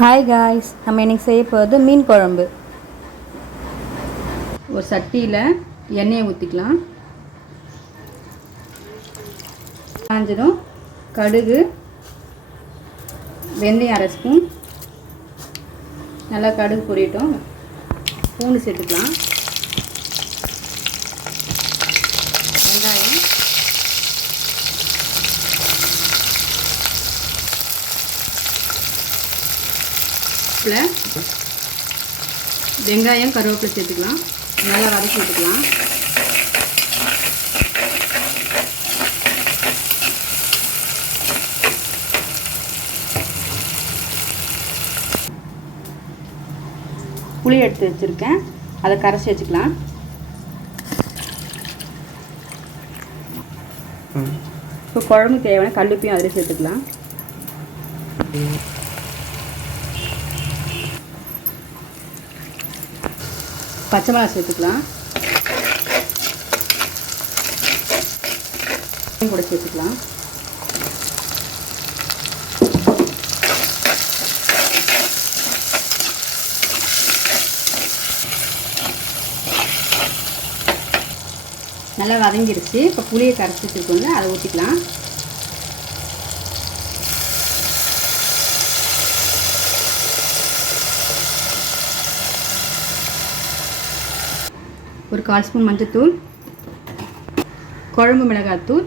Hi guys, நம்ம இன்றைக்கி செய்ய போகிறது மீன் குழம்பு. ஒரு சட்டியில் எண்ணெயை ஊற்றிக்கலாம். காஞ்சதும் கடுகு, வெந்தயம் அரை ஸ்பூன், நல்லா கடுகு பொரியட்டும். பூண்டு சேர்த்துக்கலாம். வெங்காயம், வெங்காயம் கருவேப்பிலை சேர்த்துக்கலாம். நல்லா வதக்கி விட்டுக்கலாம். புளி எடுத்து வச்சுருக்கேன், அதை கரைச்சி வச்சுக்கலாம். இப்போ குழம்பு தேவையான கல்லுப்பையும் அதில் சேர்த்துக்கலாம். பச்சை மிளகாய் சேர்த்துக்கலாம். கூட சேர்த்துக்கலாம். நல்லா வதங்கிருச்சு. இப்போ புளியை கரைச்சி வச்சுருக்கோம்ல, அதை ஊற்றிக்கலாம். ஒரு 1/4 ஸ்பூன் மஞ்சள்தூள், குழம்பு மிளகாய்த்தூள்,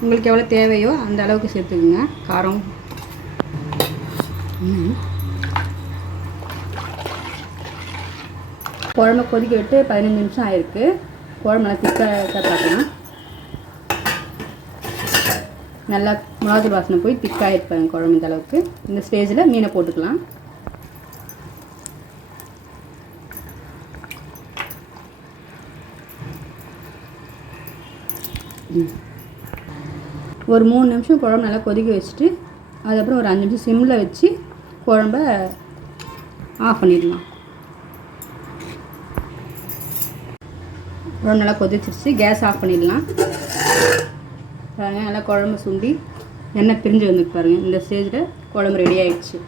உங்களுக்கு எவ்வளோ தேவையோ அந்த அளவுக்கு சேர்த்துக்குங்க. காரம் குழம்பு கொதிக்க விட்டு 15 நிமிஷம் ஆயிருக்கு. குழம்பு நல்லா திக்காக பார்க்கலாம். நல்லா மிளகாத்தூள் வாசனை போய் திக்காக இருப்பாங்க குழம்பு. இந்த அளவுக்கு இந்த ஸ்டேஜில் மீனை போட்டுக்கலாம். ஒரு 3 நிமிஷம் குழம்பு நல்லா கொதிக்க வச்சுட்டு அதுக்கப்புறம் ஒரு 5 நிமிஷம் சிம்மில் வச்சு குழம்ப ஆஃப் பண்ணிடலாம். குழம்பு நல்லா கொதிச்சிருச்சு, கேஸ் ஆஃப் பண்ணிடலாம். பாருங்கள், நல்லா குழம்பு சுண்டி எண்ணெய் பிரிஞ்சு வந்துட்டு பாருங்கள். இந்த ஸ்டேஜில் குழம்பு ரெடி ஆகிடுச்சு.